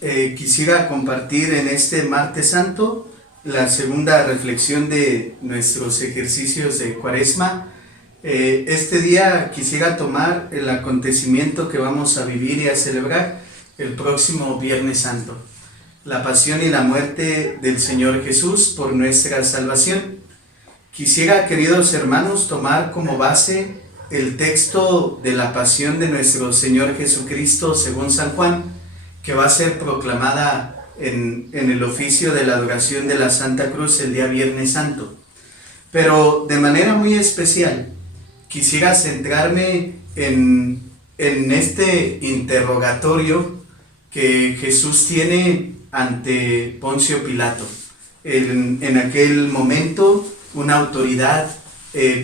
Quisiera compartir en este martes santo la segunda reflexión de nuestros ejercicios de Cuaresma. Este día quisiera tomar el acontecimiento que vamos a vivir y a celebrar el próximo Viernes Santo, la pasión y la muerte del Señor Jesús por nuestra salvación. Quisiera, queridos hermanos, tomar como base el texto de la pasión de nuestro Señor Jesucristo según San Juan, que va a ser proclamada en el oficio de la adoración de la Santa Cruz el día Viernes Santo. Pero de manera muy especial, quisiera centrarme en este interrogatorio que Jesús tiene ante Poncio Pilato. En aquel momento, una autoridad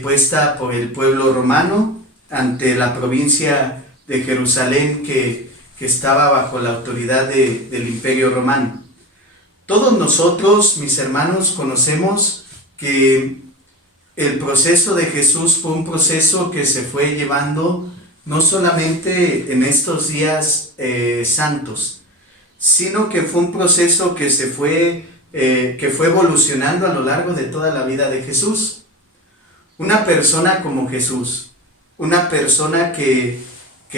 puesta por el pueblo romano ante la provincia de Jerusalén que estaba bajo la autoridad del Imperio Romano. Todos nosotros, mis hermanos, conocemos que el proceso de Jesús fue un proceso que se fue llevando no solamente en estos días santos, sino que fue un proceso que fue evolucionando a lo largo de toda la vida de Jesús. Una persona como Jesús, una persona que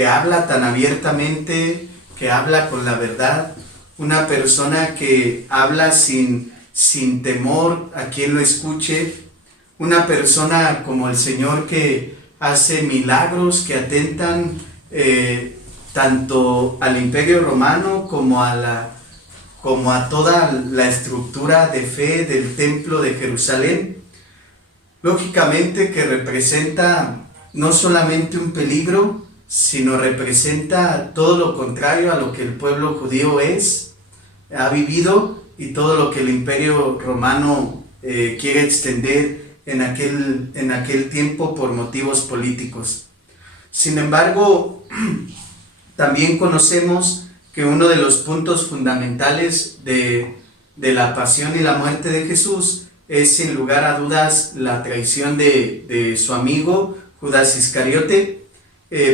habla tan abiertamente, que habla con la verdad, una persona que habla sin temor a quien lo escuche, una persona como el Señor que hace milagros que atentan tanto al Imperio Romano como a toda la estructura de fe del Templo de Jerusalén. Lógicamente que representa no solamente un peligro, sino representa todo lo contrario a lo que el pueblo judío ha vivido y todo lo que el Imperio Romano quiere extender en aquel tiempo por motivos políticos. Sin embargo, también conocemos que uno de los puntos fundamentales de la pasión y la muerte de Jesús es sin lugar a dudas la traición de su amigo Judas Iscariote,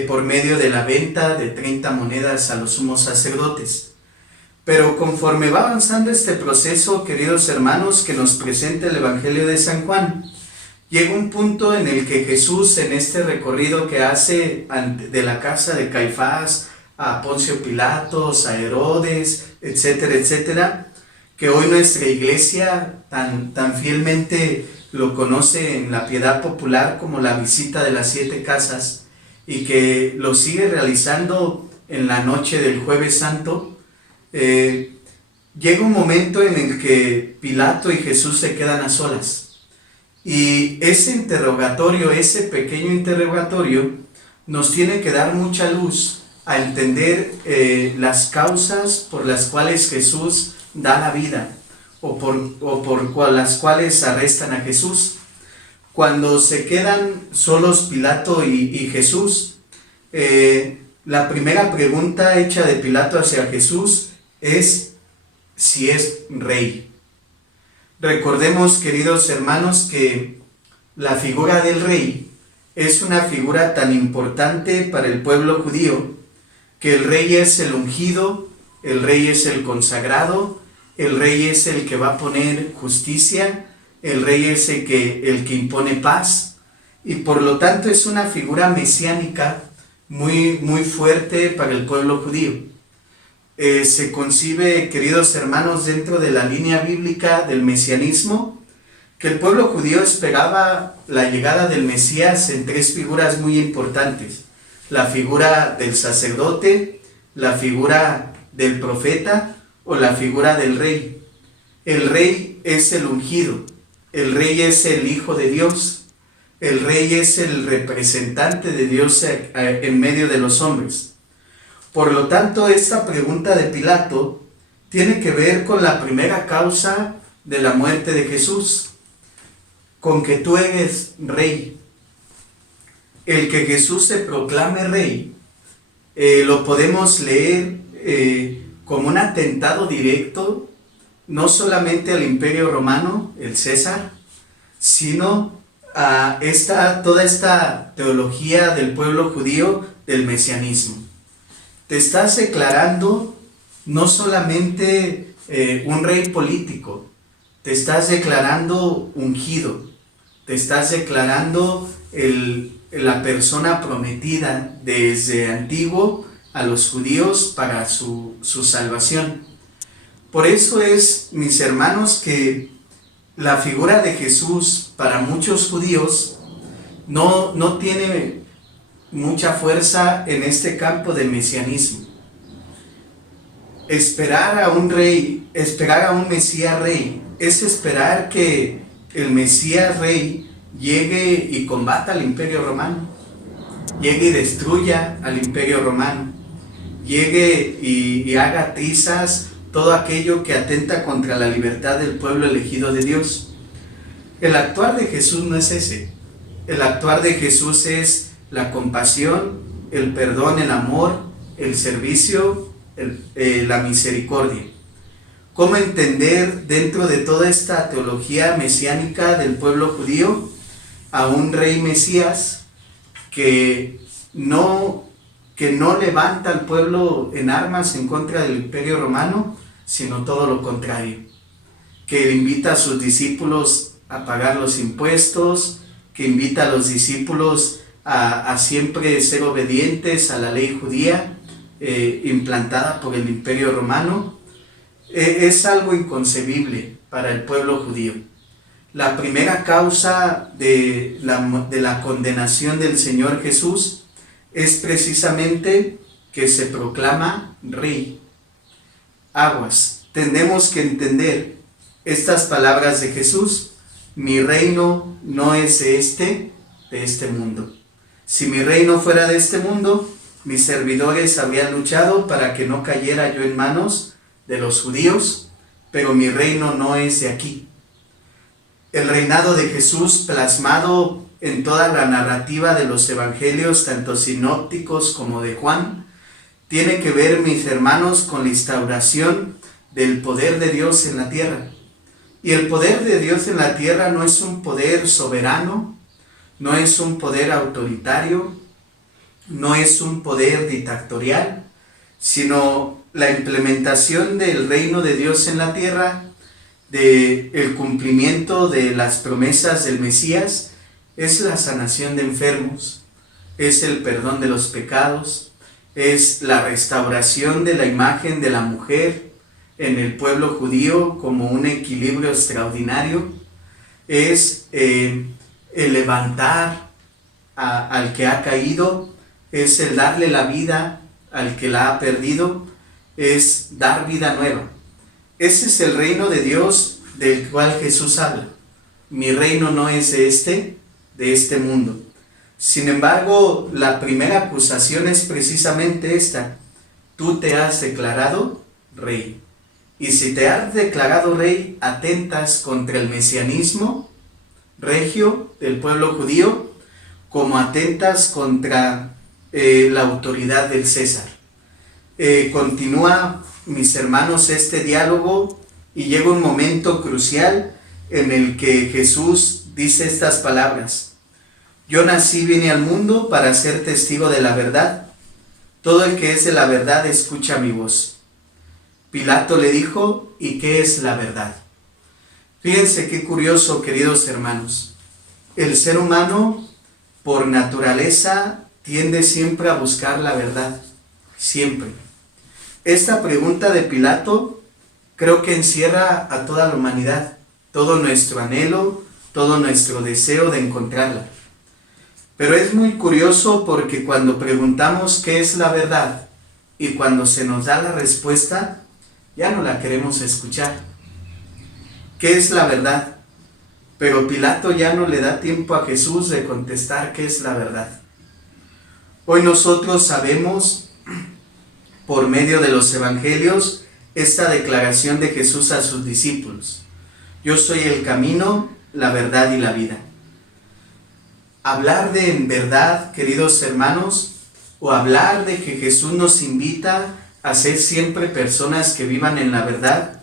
por medio de la venta de 30 monedas a los sumos sacerdotes. Pero conforme va avanzando este proceso, queridos hermanos, que nos presenta el Evangelio de San Juan, llega un punto en el que Jesús, en este recorrido que hace de la casa de Caifás a Poncio Pilatos, a Herodes, etcétera, etcétera, que hoy nuestra iglesia tan fielmente lo conoce en la piedad popular como la visita de las 7 casas, y que lo sigue realizando en la noche del Jueves Santo. Llega un momento en el que Pilato y Jesús se quedan a solas, y ese interrogatorio, ese pequeño interrogatorio, nos tiene que dar mucha luz a entender las causas por las cuales Jesús da la vida, o por las cuales arrestan a Jesús. Cuando se quedan solos Pilato y Jesús, la primera pregunta hecha de Pilato hacia Jesús es si es rey. Recordemos, queridos hermanos, que la figura del rey es una figura tan importante para el pueblo judío, que el rey es el ungido, el rey es el consagrado, el rey es el que va a poner justicia, el rey es el que impone paz, y por lo tanto es una figura mesiánica muy, muy fuerte para el pueblo judío. Se concibe, queridos hermanos, dentro de la línea bíblica del mesianismo, que el pueblo judío esperaba la llegada del Mesías en 3 figuras muy importantes: la figura del sacerdote, la figura del profeta o la figura del rey. El rey es el ungido, el rey es el Hijo de Dios, el rey es el representante de Dios en medio de los hombres. Por lo tanto, esta pregunta de Pilato tiene que ver con la primera causa de la muerte de Jesús, con que tú eres rey. El que Jesús se proclame rey, lo podemos leer como un atentado directo, no solamente al Imperio Romano, el César, sino a toda esta teología del pueblo judío del mesianismo. Te estás declarando no solamente un rey político, te estás declarando ungido, te estás declarando la persona prometida desde antiguo a los judíos para su salvación. Por eso es, mis hermanos, que la figura de Jesús para muchos judíos no tiene mucha fuerza en este campo del mesianismo. Esperar a un rey, esperar a un Mesías rey, es esperar que el Mesías rey llegue y combata al Imperio Romano, llegue y destruya al Imperio Romano, llegue y haga trizas todo aquello que atenta contra la libertad del pueblo elegido de Dios. El actuar de Jesús no es ese. El actuar de Jesús es la compasión, el perdón, el amor, el servicio, la misericordia. ¿Cómo entender dentro de toda esta teología mesiánica del pueblo judío a un rey Mesías que no levanta al pueblo en armas en contra del Imperio Romano, sino todo lo contrario? Que invita a sus discípulos a pagar los impuestos, que invita a los discípulos a siempre ser obedientes a la ley judía implantada por el Imperio Romano. Es algo inconcebible para el pueblo judío. La primera causa de la condenación del Señor Jesús es precisamente que se proclama rey. Aguas, tenemos que entender estas palabras de Jesús: mi reino no es de este mundo. Si mi reino fuera de este mundo, mis servidores habrían luchado para que no cayera yo en manos de los judíos, pero mi reino no es de aquí. El reinado de Jesús, plasmado en toda la narrativa de los evangelios, tanto sinópticos como de Juan, tiene que ver, mis hermanos, con la instauración del poder de Dios en la tierra. Y el poder de Dios en la tierra no es un poder soberano, no es un poder autoritario, no es un poder dictatorial, sino la implementación del reino de Dios en la tierra, el cumplimiento de las promesas del Mesías, es la sanación de enfermos, es el perdón de los pecados, es la restauración de la imagen de la mujer en el pueblo judío como un equilibrio extraordinario, es el levantar al que ha caído, es el darle la vida al que la ha perdido, es dar vida nueva. Ese es el reino de Dios del cual Jesús habla. Mi reino no es de este mundo. Sin embargo, la primera acusación es precisamente esta: tú te has declarado rey. Y si te has declarado rey, atentas contra el mesianismo regio del pueblo judío, como atentas contra la autoridad del César. Continúa, mis hermanos, este diálogo y llega un momento crucial en el que Jesús dice estas palabras: yo nací, vine al mundo para ser testigo de la verdad. Todo el que es de la verdad escucha mi voz. Pilato le dijo: ¿y qué es la verdad? Fíjense qué curioso, queridos hermanos. El ser humano, por naturaleza, tiende siempre a buscar la verdad. Siempre. Esta pregunta de Pilato creo que encierra a toda la humanidad, todo nuestro anhelo, todo nuestro deseo de encontrarla. Pero es muy curioso porque cuando preguntamos qué es la verdad y cuando se nos da la respuesta, ya no la queremos escuchar. ¿Qué es la verdad? Pero Pilato ya no le da tiempo a Jesús de contestar qué es la verdad. Hoy nosotros sabemos, por medio de los evangelios, esta declaración de Jesús a sus discípulos: yo soy el camino, la verdad y la vida. Hablar de en verdad, queridos hermanos, o hablar de que Jesús nos invita a ser siempre personas que vivan en la verdad,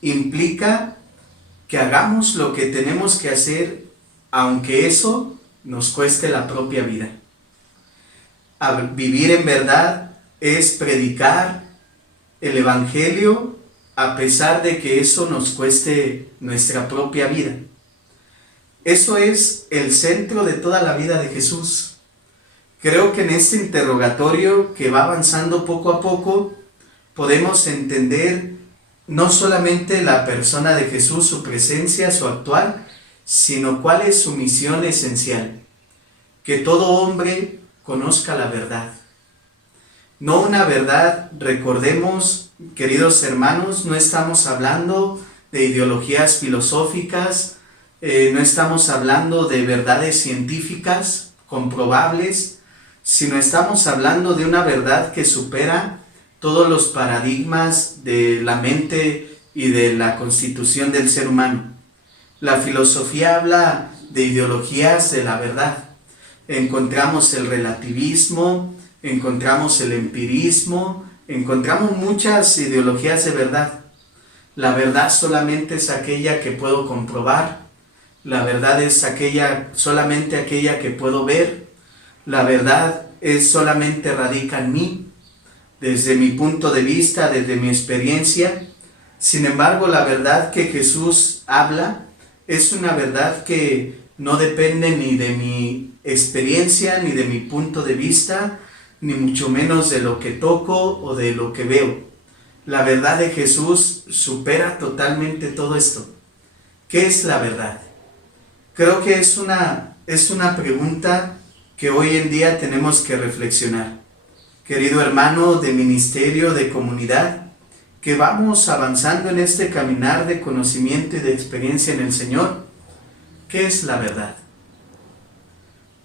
implica que hagamos lo que tenemos que hacer, aunque eso nos cueste la propia vida. Vivir en verdad es predicar el Evangelio a pesar de que eso nos cueste nuestra propia vida. Eso es el centro de toda la vida de Jesús. Creo que en este interrogatorio que va avanzando poco a poco, podemos entender no solamente la persona de Jesús, su presencia, su actual, sino cuál es su misión esencial. Que todo hombre conozca la verdad. No una verdad, recordemos, queridos hermanos, no estamos hablando de ideologías filosóficas, no estamos hablando de verdades científicas, comprobables, sino estamos hablando de una verdad que supera todos los paradigmas de la mente y de la constitución del ser humano. La filosofía habla de ideologías de la verdad. Encontramos el relativismo, encontramos el empirismo, encontramos muchas ideologías de verdad. La verdad solamente es aquella que puedo comprobar. La verdad es solamente aquella que puedo ver. La verdad solamente radica en mí, desde mi punto de vista, desde mi experiencia. Sin embargo, la verdad que Jesús habla es una verdad que no depende ni de mi experiencia, ni de mi punto de vista, ni mucho menos de lo que toco o de lo que veo. La verdad de Jesús supera totalmente todo esto. ¿Qué es la verdad? Creo que es una pregunta que hoy en día tenemos que reflexionar. Querido hermano de ministerio, de comunidad, que vamos avanzando en este caminar de conocimiento y de experiencia en el Señor, ¿qué es la verdad?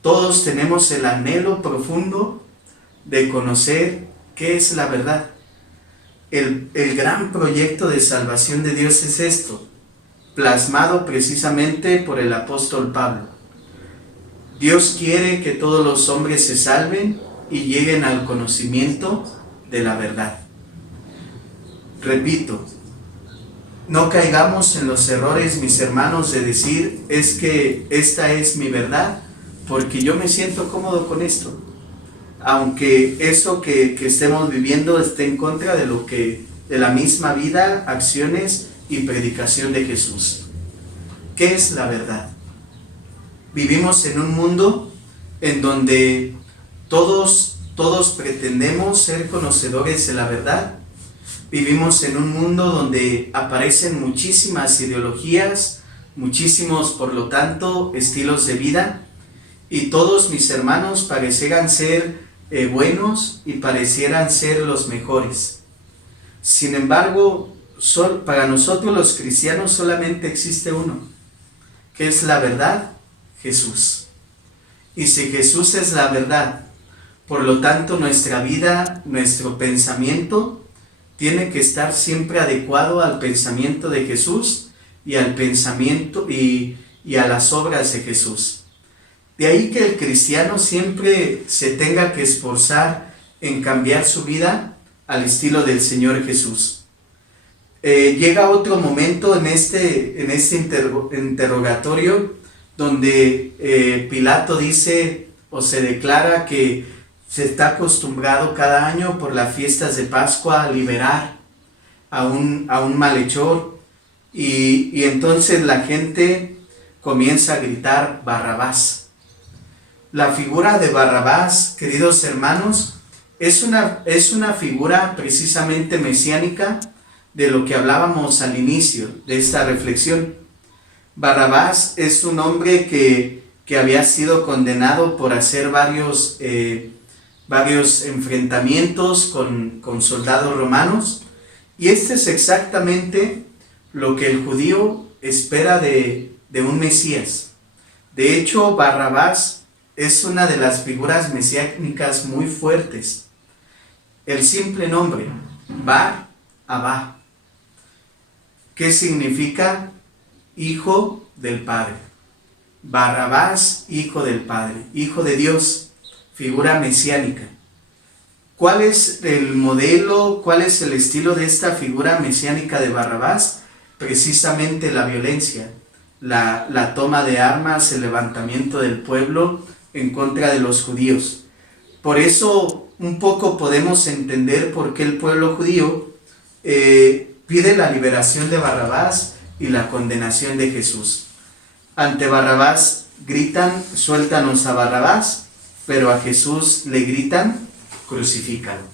Todos tenemos el anhelo profundo de conocer qué es la verdad. El gran proyecto de salvación de Dios es esto, plasmado precisamente por el apóstol Pablo. Dios quiere que todos los hombres se salven y lleguen al conocimiento de la verdad. Repito, no caigamos en los errores, mis hermanos, de decir, es que esta es mi verdad, porque yo me siento cómodo con esto. Aunque eso que estemos viviendo esté en contra de la misma vida, acciones y predicación de Jesús. ¿Qué es la verdad? Vivimos en un mundo en donde todos pretendemos ser conocedores de la verdad. Vivimos en un mundo donde aparecen muchísimas ideologías, muchísimos, por lo tanto, estilos de vida, y todos, mis hermanos, parecieran ser buenos y parecieran ser los mejores. Sin embargo, para nosotros los cristianos solamente existe uno, que es la verdad, Jesús. Y si Jesús es la verdad, por lo tanto nuestra vida, nuestro pensamiento, tiene que estar siempre adecuado al pensamiento de Jesús y al pensamiento y a las obras de Jesús. De ahí que el cristiano siempre se tenga que esforzar en cambiar su vida al estilo del Señor Jesús. Llega otro momento en este interrogatorio donde Pilato dice o se declara que se está acostumbrado cada año por las fiestas de Pascua a liberar a un malhechor, y entonces la gente comienza a gritar Barrabás. La figura de Barrabás, queridos hermanos, es una figura precisamente mesiánica de lo que hablábamos al inicio de esta reflexión. Barrabás es un hombre que había sido condenado por hacer varios enfrentamientos con soldados romanos, y este es exactamente lo que el judío espera de un Mesías. De hecho, Barrabás es una de las figuras mesiánicas muy fuertes. El simple nombre, Bar-Abá, ¿qué significa? Hijo del Padre. Barrabás, hijo del Padre, hijo de Dios, figura mesiánica. ¿Cuál es el modelo, cuál es el estilo de esta figura mesiánica de Barrabás? Precisamente la violencia, la toma de armas, el levantamiento del pueblo en contra de los judíos. Por eso un poco podemos entender por qué el pueblo judío pide la liberación de Barrabás y la condenación de Jesús. Ante Barrabás gritan, suéltanos a Barrabás, pero a Jesús le gritan, crucifícalo.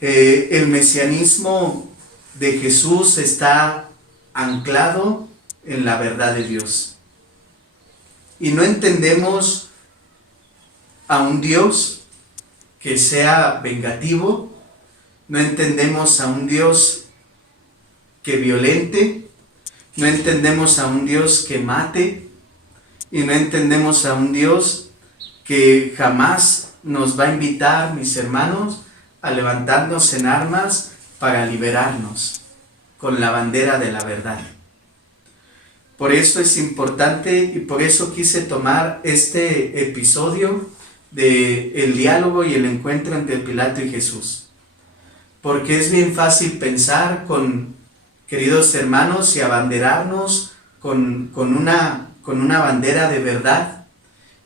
El mesianismo de Jesús está anclado en la verdad de Dios. Y no entendemos a un Dios que sea vengativo, no entendemos a un Dios que violente, no entendemos a un Dios que mate, y no entendemos a un Dios que jamás nos va a invitar, mis hermanos, a levantarnos en armas para liberarnos con la bandera de la verdad. Por eso es importante y por eso quise tomar este episodio del diálogo y el encuentro entre Pilato y Jesús. Porque es bien fácil pensar queridos hermanos, y abanderarnos con una bandera de verdad,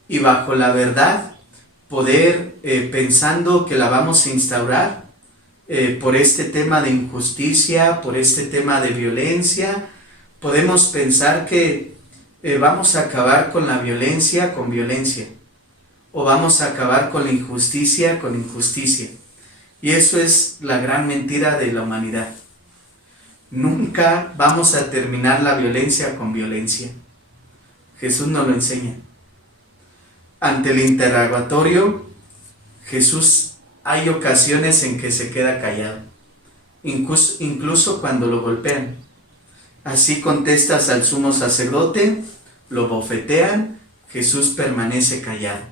y bajo la verdad poder, pensando que la vamos a instaurar, por este tema de injusticia, por este tema de violencia, podemos pensar que vamos a acabar con la violencia con violencia, o vamos a acabar con la injusticia con injusticia. Y eso es la gran mentira de la humanidad. Nunca vamos a terminar la violencia con violencia. Jesús nos lo enseña. Ante el interrogatorio, Jesús hay ocasiones en que se queda callado, incluso cuando lo golpean. Así contestas al sumo sacerdote, lo bofetean, Jesús permanece callado.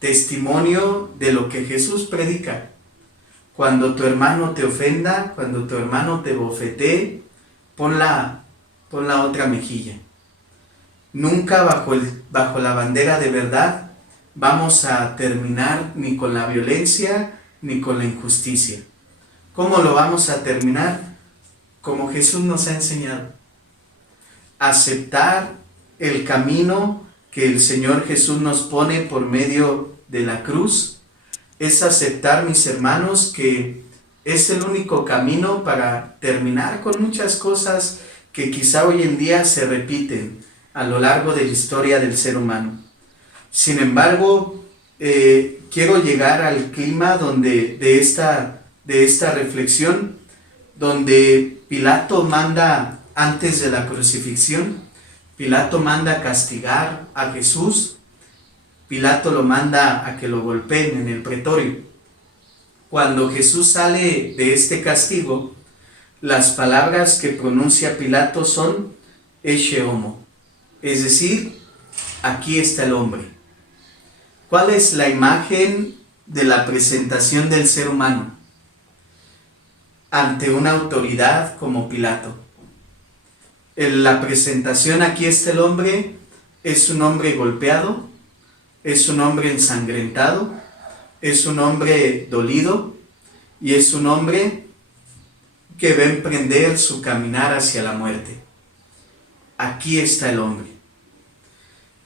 Testimonio de lo que Jesús predica. Cuando tu hermano te ofenda, cuando tu hermano te bofetee, pon la otra mejilla. Nunca bajo la bandera de verdad vamos a terminar ni con la violencia ni con la injusticia. ¿Cómo lo vamos a terminar? Como Jesús nos ha enseñado. Aceptar el camino que el Señor Jesús nos pone por medio de la cruz. Es aceptar, mis hermanos, que es el único camino para terminar con muchas cosas que quizá hoy en día se repiten a lo largo de la historia del ser humano. Sin embargo, quiero llegar al clima de esta reflexión, donde Pilato manda, antes de la crucifixión, Pilato manda castigar a Jesús. Pilato lo manda a que lo golpeen en el pretorio. Cuando Jesús sale de este castigo, las palabras que pronuncia Pilato son Ecce homo, es decir, aquí está el hombre. ¿Cuál es la imagen de la presentación del ser humano ante una autoridad como Pilato? La presentación, aquí está el hombre, es un hombre golpeado, es un hombre ensangrentado, es un hombre dolido, y es un hombre que va a emprender su caminar hacia la muerte. Aquí está el hombre.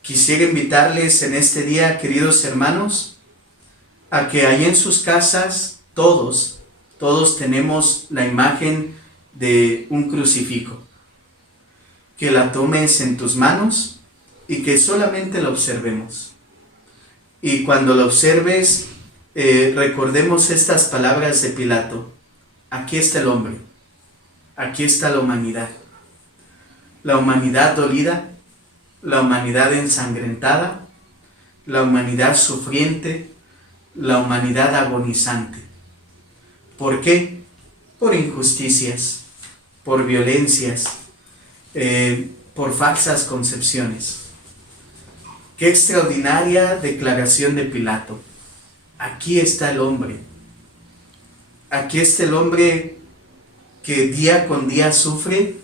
Quisiera invitarles en este día, queridos hermanos, a que ahí en sus casas, todos tenemos la imagen de un crucifijo. Que la tomes en tus manos y que solamente la observemos. Y cuando la observes, recordemos estas palabras de Pilato. Aquí está el hombre, aquí está la humanidad dolida, la humanidad ensangrentada, la humanidad sufriente, la humanidad agonizante. ¿Por qué? Por injusticias, por violencias, por falsas concepciones. Qué extraordinaria declaración de Pilato. Aquí está el hombre. Aquí está el hombre que día con día sufre,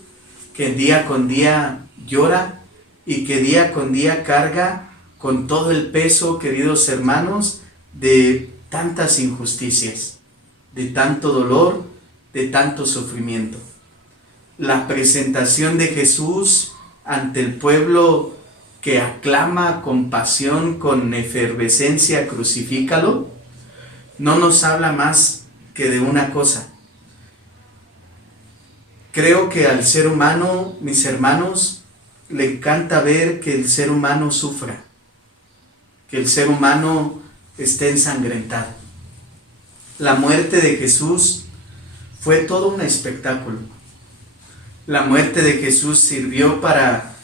que día con día llora y que día con día carga con todo el peso, queridos hermanos, de tantas injusticias, de tanto dolor, de tanto sufrimiento. La presentación de Jesús ante el pueblo que aclama con pasión, con efervescencia, crucifícalo, no nos habla más que de una cosa, Creo que al ser humano, mis hermanos, le encanta ver que el ser humano sufra, que el ser humano esté ensangrentado. La muerte de Jesús fue todo un espectáculo. La muerte de Jesús sirvió para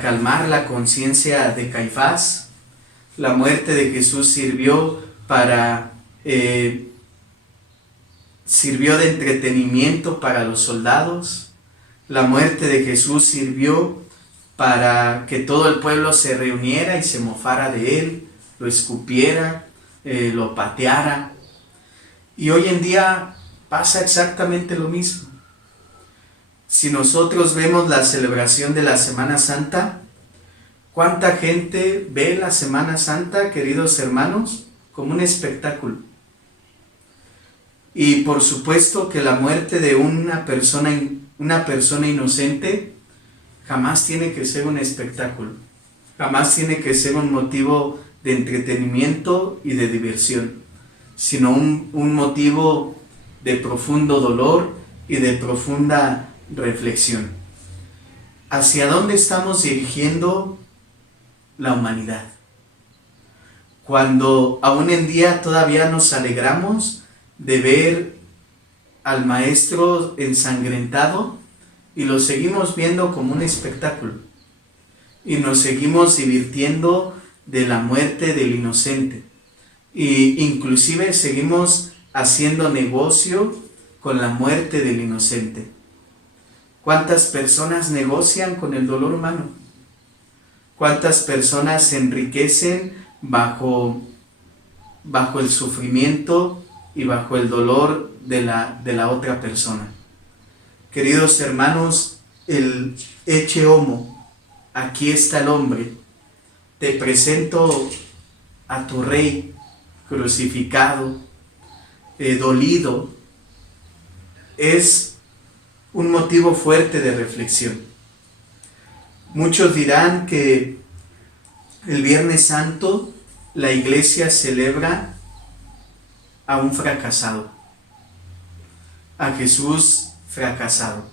calmar la conciencia de Caifás. La muerte de Jesús sirvió de entretenimiento para los soldados. La muerte de Jesús sirvió para que todo el pueblo se reuniera y se mofara de él, lo escupiera, lo pateara. Y hoy en día pasa exactamente lo mismo. Si nosotros vemos la celebración de la Semana Santa, ¿cuánta gente ve la Semana Santa, queridos hermanos, como un espectáculo? Y por supuesto que la muerte de una persona inocente jamás tiene que ser un espectáculo, jamás tiene que ser un motivo de entretenimiento y de diversión, sino un motivo de profundo dolor y de profunda reflexión. ¿Hacia dónde estamos dirigiendo la humanidad? Cuando aún en día todavía nos alegramos de ver al maestro ensangrentado y lo seguimos viendo como un espectáculo y nos seguimos divirtiendo de la muerte del inocente e inclusive seguimos haciendo negocio con la muerte del inocente. ¿Cuántas personas negocian con el dolor humano? ¿Cuántas personas se enriquecen bajo el sufrimiento y bajo el dolor de la otra persona? Queridos hermanos, el ecce homo, aquí está el hombre, te presento a tu rey crucificado, dolido, es un motivo fuerte de reflexión. Muchos dirán que el Viernes Santo la Iglesia celebra a un fracasado, a Jesús fracasado.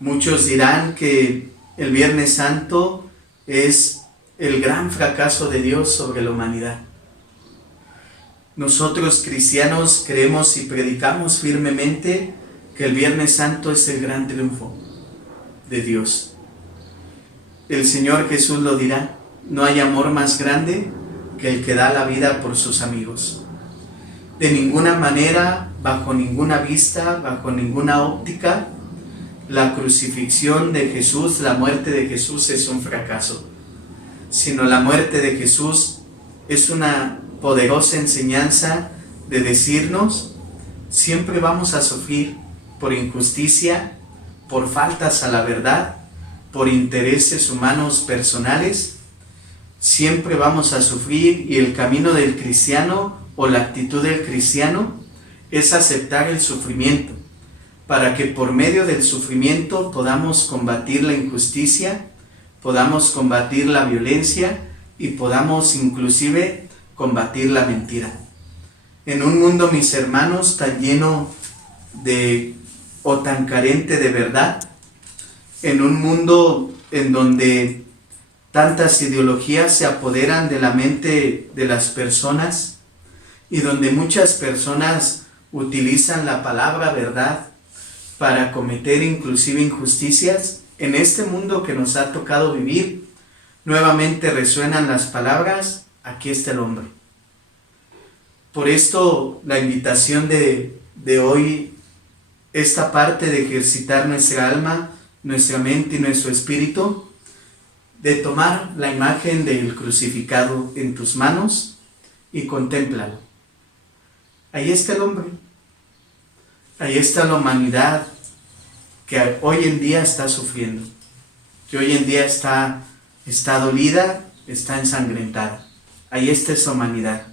Muchos dirán que el Viernes Santo es el gran fracaso de Dios sobre la humanidad. Nosotros cristianos creemos y predicamos firmemente que el Viernes Santo es el gran triunfo de Dios. El Señor Jesús lo dirá: no hay amor más grande que el que da la vida por sus amigos. De ninguna manera, bajo ninguna vista, bajo ninguna óptica, la crucifixión de Jesús, la muerte de Jesús es un fracaso, sino la muerte de Jesús es una poderosa enseñanza de decirnos: siempre vamos a sufrir por injusticia, por faltas a la verdad, por intereses humanos personales. Siempre vamos a sufrir, y el camino del cristiano o la actitud del cristiano es aceptar el sufrimiento, para que por medio del sufrimiento podamos combatir la injusticia, podamos combatir la violencia y podamos inclusive combatir la mentira. En un mundo, mis hermanos, tan lleno o tan carente de verdad, en un mundo en donde tantas ideologías se apoderan de la mente de las personas y donde muchas personas utilizan la palabra verdad para cometer inclusive injusticias, en este mundo que nos ha tocado vivir, nuevamente resuenan las palabras: aquí está el hombre. Por esto la invitación de hoy, esta parte de ejercitar nuestra alma, nuestra mente y nuestro espíritu, de tomar la imagen del crucificado en tus manos y contémplalo. Ahí está el hombre, ahí está la humanidad que hoy en día está sufriendo, que hoy en día está dolida, está ensangrentada. Ahí está esa humanidad.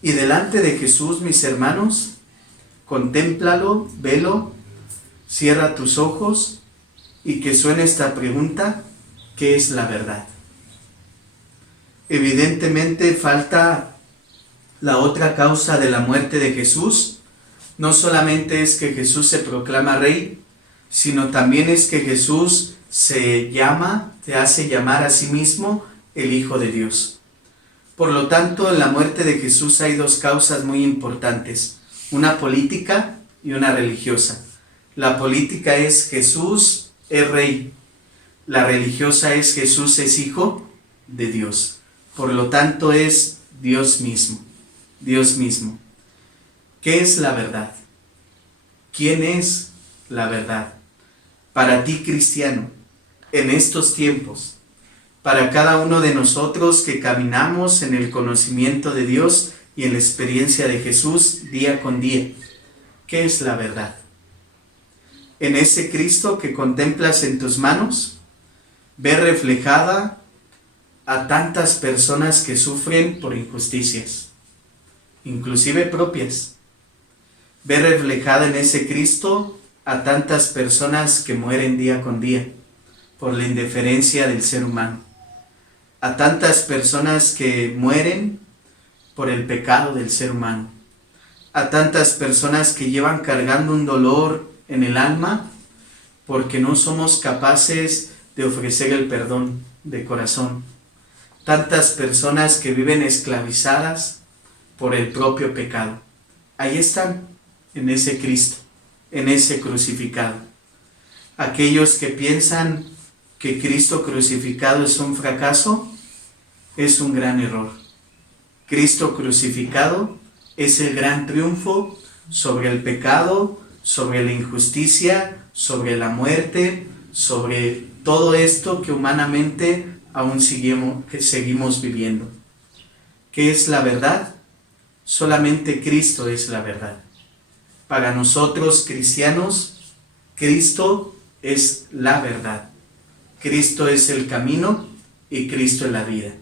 Y delante de Jesús, mis hermanos, contémplalo, velo, cierra tus ojos y que suene esta pregunta: ¿qué es la verdad? Evidentemente falta la otra causa de la muerte de Jesús. No solamente es que Jesús se proclama rey, sino también es que Jesús se hace llamar a sí mismo el Hijo de Dios. Por lo tanto, en la muerte de Jesús hay dos causas muy importantes, una política y una religiosa. La política es Jesús es rey, la religiosa es Jesús es Hijo de Dios. Por lo tanto, es Dios mismo, Dios mismo. ¿Qué es la verdad? ¿Quién es la verdad? Para ti, cristiano, en estos tiempos, para cada uno de nosotros que caminamos en el conocimiento de Dios y en la experiencia de Jesús día con día, ¿qué es la verdad? En ese Cristo que contemplas en tus manos, ve reflejada a tantas personas que sufren por injusticias, inclusive propias. Ve reflejada en ese Cristo a tantas personas que mueren día con día por la indiferencia del ser humano, a tantas personas que mueren por el pecado del ser humano, a tantas personas que llevan cargando un dolor en el alma porque no somos capaces de ofrecer el perdón de corazón, tantas personas que viven esclavizadas por el propio pecado. Ahí están, en ese Cristo, en ese crucificado. Aquellos que piensan que Cristo crucificado es un fracaso, es un gran error. Cristo crucificado es el gran triunfo sobre el pecado, sobre la injusticia, sobre la muerte, sobre todo esto que humanamente aún seguimos viviendo. ¿Qué es la verdad? Solamente Cristo es la verdad. Para nosotros cristianos, Cristo es la verdad. Cristo es el camino y Cristo es la vida.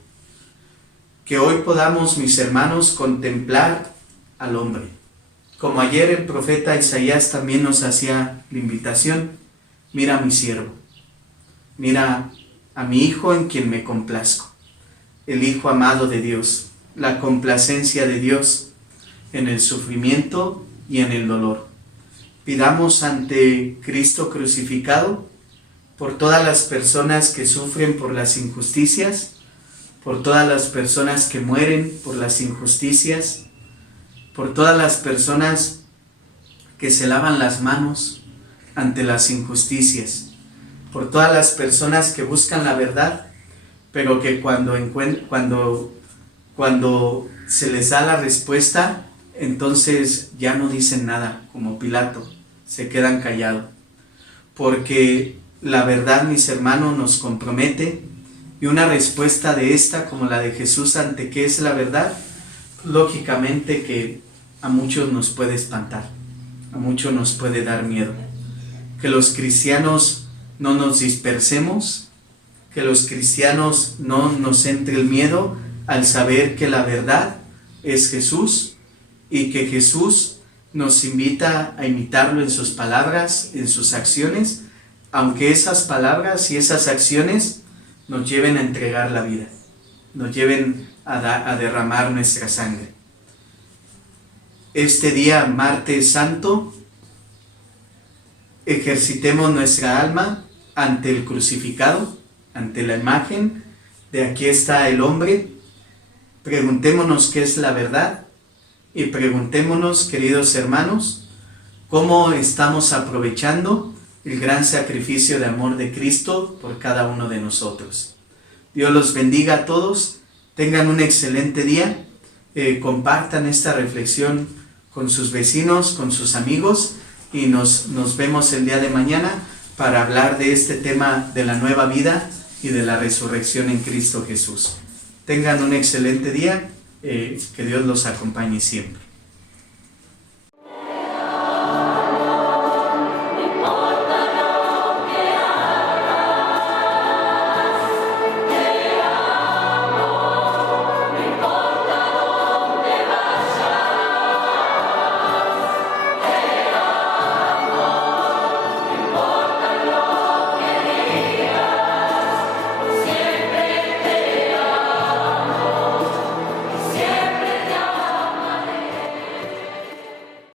Que hoy podamos, mis hermanos, contemplar al hombre. Como ayer el profeta Isaías también nos hacía la invitación, mira a mi siervo, mira a mi hijo en quien me complazco, el hijo amado de Dios, la complacencia de Dios en el sufrimiento y en el dolor. Pidamos ante Cristo crucificado por todas las personas que sufren por las injusticias, por todas las personas que mueren por las injusticias, por todas las personas que se lavan las manos ante las injusticias, por todas las personas que buscan la verdad, pero que cuando se les da la respuesta, entonces ya no dicen nada, como Pilato, se quedan callados. Porque la verdad, mis hermanos, nos compromete, y una respuesta de esta, como la de Jesús ante qué es la verdad, lógicamente que a muchos nos puede espantar, a muchos nos puede dar miedo. Que los cristianos no nos dispersemos, que los cristianos no nos entre el miedo al saber que la verdad es Jesús y que Jesús nos invita a imitarlo en sus palabras, en sus acciones, aunque esas palabras y esas acciones nos lleven a entregar la vida, nos lleven a derramar nuestra sangre. Este día, martes santo, ejercitemos nuestra alma ante el crucificado, ante la imagen de aquí está el hombre. Preguntémonos qué es la verdad y preguntémonos, queridos hermanos, cómo estamos aprovechando el gran sacrificio de amor de Cristo por cada uno de nosotros. Dios los bendiga a todos, tengan un excelente día, compartan esta reflexión con sus vecinos, con sus amigos, y nos vemos el día de mañana para hablar de este tema de la nueva vida y de la resurrección en Cristo Jesús. Tengan un excelente día, que Dios los acompañe siempre.